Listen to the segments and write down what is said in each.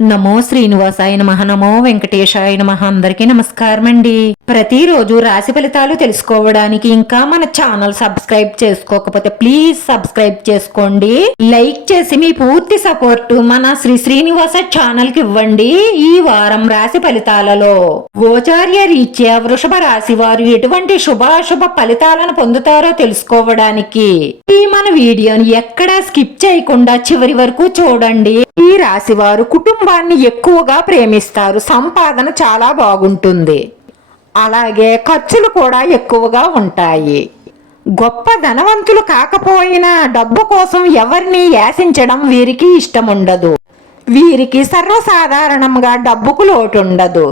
నమో శ్రీనివాసాయ నమః. నమో వెంకటేశాయ నమః. అందరికీ నమస్కారం అండి. ప్రతిరోజు రాశి ఫలితాలు తెలుసుకోవడానికి ఇంకా మన ఛానల్ సబ్స్క్రైబ్ చేసుకోకపోతే ప్లీజ్ సబ్స్క్రైబ్ చేసుకోండి. లైక్ చేసి మీ పూర్తి సపోర్ట్ మన శ్రీనివాస ఛానల్ కి ఇవ్వండి. ఈ వారం రాశి ఫలితాలలో గోచార్య రీత్యా వృషభ రాశి వారు ఎటువంటి శుభాశుభ ఫలితాలను పొందుతారో తెలుసుకోవడానికి ఈ మన వీడియోని ఎక్కడా స్కిప్ చేయకుండా చివరి వరకు చూడండి. ఈ రాశి వారు కుటుంబాన్ని ఎక్కువగా ప్రేమిస్తారు. సంపాదన చాలా బాగుంటుంది. అలాగే ఖర్చులు కూడా ఎక్కువగా ఉంటాయి. గొప్ప ధనవంతులు కాకపోయినా డబ్బు కోసం ఎవరిని యాసించడం వీరికి ఇష్టం ఉండదు. వీరికి సర్వసాధారణంగా డబ్బుకు లోటు ఉండదు.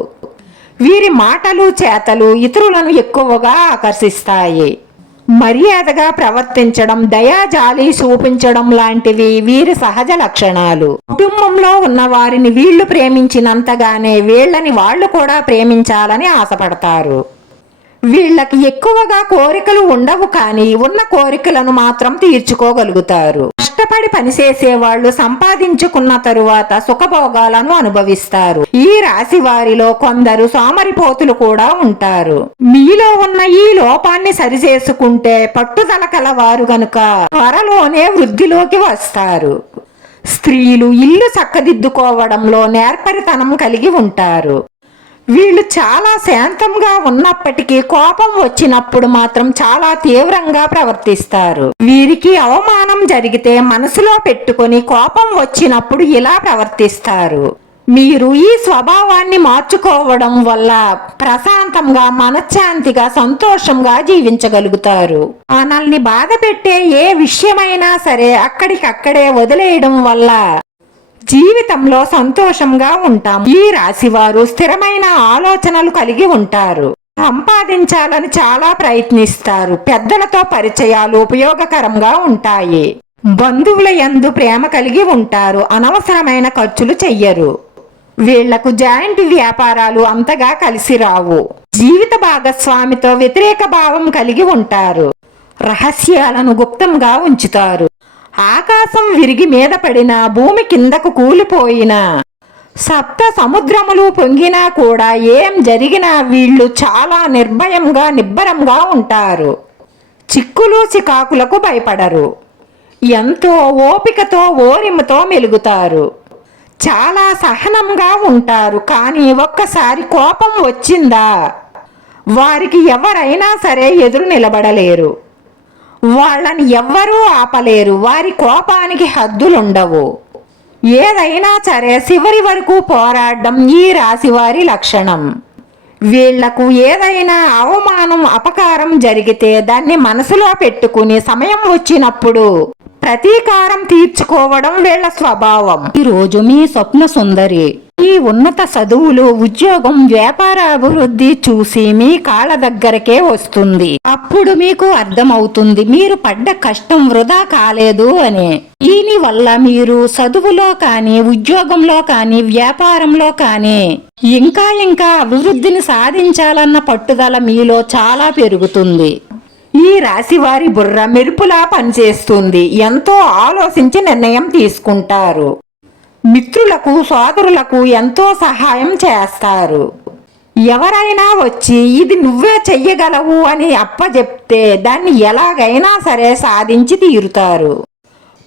వీరి మాటలు చేతలు ఇతరులను ఎక్కువగా ఆకర్షిస్తాయి. మర్యాదగా ప్రవర్తించడం, దయాజాలి చూపించడం లాంటివి వీరి సహజ లక్షణాలు. కుటుంబంలో ఉన్న వారిని వీళ్లు ప్రేమించినంతగానే వీళ్ళని వాళ్ళు కూడా ప్రేమించాలని ఆశపడతారు. వీళ్ళకి ఎక్కువగా కోరికలు ఉండవు, కానీ ఉన్న కోరికలను మాత్రం తీర్చుకోగలుగుతారు. కష్టపడి పనిచేసే వాళ్ళు సంపాదించుకున్న తరువాత సుఖభోగాలను అనుభవిస్తారు. ఈ రాశి వారిలో కొందరు సోమరిపోతులు కూడా ఉంటారు. మీలో ఉన్న ఈ లోపాన్ని సరిచేసుకుంటే పట్టుదల కలవారు గనుక త్వరలోనే వృద్ధిలోకి వస్తారు. స్త్రీలు ఇల్లు చక్కదిద్దుకోవడంలో నేర్పరితనం కలిగి ఉంటారు. వీళ్ళు చాలా శాంతంగా ఉన్నప్పటికీ కోపం వచ్చినప్పుడు మాత్రం చాలా తీవ్రంగా ప్రవర్తిస్తారు. వీరికి అవమానం జరిగితే మనసులో పెట్టుకొని కోపం వచ్చినప్పుడు ఇలా ప్రవర్తిస్తారు. మీరు ఈ స్వభావాన్ని మార్చుకోవడం వల్ల ప్రశాంతంగా, మనశ్శాంతిగా, సంతోషంగా జీవించగలుగుతారు. మనల్ని బాధ పెట్టే ఏ విషయమైనా సరే అక్కడికక్కడే వదిలేయడం వల్ల జీవితంలో సంతోషంగా ఉంటాం. ఈ రాశివారు స్థిరమైన ఆలోచనలు కలిగి ఉంటారు. సంపాదించాలని చాలా ప్రయత్నిస్తారు. పెద్దలతో పరిచయాలు ఉపయోగకరంగా ఉంటాయి. బంధువుల యందు ప్రేమ కలిగి ఉంటారు. అనవసరమైన ఖర్చులు చెయ్యరు. వీళ్లకు జాయింట్ వ్యాపారాలు అంతగా కలిసి రావు. జీవిత భాగస్వామితో వ్యతిరేక భావం కలిగి ఉంటారు. రహస్యాలను గుప్తంగా ఉంచుతారు. ఆకాశం విరిగి మీద పడినా, భూమి కిందకు కూలిపోయినా, సప్త సముద్రములు పొంగినా కూడా ఏం జరిగినా వీళ్ళు చాలా నిర్భయంగా, నిబ్బరంగా ఉంటారు. చిక్కులు చికాకులకు భయపడరు. ఎంతో ఓపికతో, ఓరిమతో మెలుగుతారు. చాలా సహనంగా ఉంటారు. కానీ ఒక్కసారి కోపం వచ్చిందా వారికి ఎవరైనా సరే ఎదురు నిలబడలేరు. వాళ్ళని ఎవ్వరూ ఆపలేరు. వారి కోపానికి హద్దులుండవు. ఏదైనా సరే చివరి వరకు పోరాడడం ఈ రాశి వారి లక్షణం. వీళ్లకు ఏదైనా అవమానం, అపకారం జరిగితే దాన్ని మనసులో పెట్టుకుని సమయం వచ్చినప్పుడు ప్రతీకారం తీర్చుకోవడం వీళ్ల స్వభావం. ఈరోజు మీ స్వప్న సుందరి ఈ ఉన్నత చదువులు, ఉద్యోగం, వ్యాపార అభివృద్ధి చూసి మీ కాళ్ళ దగ్గరకే వస్తుంది. అప్పుడు మీకు అర్థమవుతుంది మీరు పడ్డ కష్టం వృధా కాలేదు అని. దీని వల్ల మీరు చదువులో కానీ, ఉద్యోగంలో కానీ, వ్యాపారంలో కానీ ఇంకా అభివృద్ధిని సాధించాలన్న పట్టుదల మీలో చాలా పెరుగుతుంది. ఈ రాశి వారి బుర్ర మెరుపులా పనిచేస్తుంది. ఎంతో ఆలోచించి నిర్ణయం తీసుకుంటారు. మిత్రులకు, సోదరులకు ఎంతో సహాయం చేస్తారు. ఎవరైనా వచ్చి ఇది నువ్వే చెయ్యగలవు అని అప్పచెప్తే దాన్ని ఎలాగైనా సరే సాధించి తీరుతారు.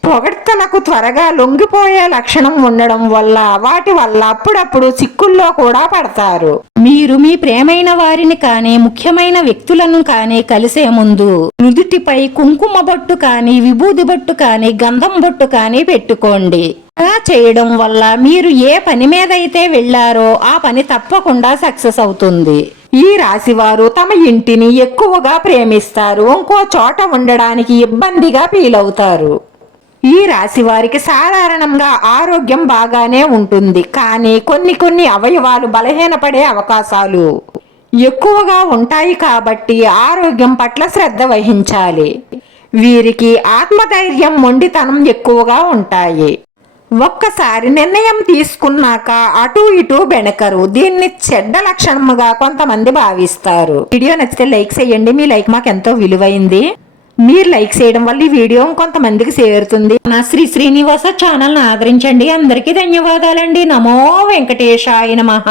పొగడ్తలకు త్వరగా లొంగిపోయే లక్షణం ఉండడం వల్ల వాటి వల్ల అప్పుడప్పుడు చిక్కుల్లో కూడా పడతారు. మీరు మీ ప్రేమైన వారిని కానీ, ముఖ్యమైన వ్యక్తులను కానీ కలిసే ముందు నుదుటిపై కుంకుమ బొట్టు కానీ, విభూది బొట్టు కానీ, గంధం బొట్టు కానీ పెట్టుకోండి. అలా చేయడం వల్ల మీరు ఏ పని మీద అయితే వెళ్లారో ఆ పని తప్పకుండా సక్సెస్ అవుతుంది. ఈ రాశివారు తమ ఇంటిని ఎక్కువగా ప్రేమిస్తారు. ఇంకో చోట ఉండడానికి ఇబ్బందిగా ఫీల్ అవుతారు. ఈ రాశి వారికి సాధారణంగా ఆరోగ్యం బాగానే ఉంటుంది, కానీ కొన్ని అవయవాలు బలహీనపడే అవకాశాలు ఎక్కువగా ఉంటాయి. కాబట్టి ఆరోగ్యం పట్ల శ్రద్ధ వహించాలి. వీరికి ఆత్మధైర్యం, మొండితనం ఎక్కువగా ఉంటాయి. ఒక్కసారి నిర్ణయం తీసుకున్నాక అటు ఇటు బెనకరు. దీన్ని చెడ్డ లక్షణముగా కొంతమంది భావిస్తారు. వీడియో నచ్చితే లైక్ చేయండి. మీ లైక్ మాకు ఎంతో విలువైంది. మీరు లైక్ చేయడం వల్ల ఈ వీడియో కొంతమందికి చేరుతుంది. నా శ్రీ శ్రీనివాస ఛానల్ ఆదరించండి. అందరికీ ధన్యవాదాలండి. నమో వెంకటేశాయ నమః.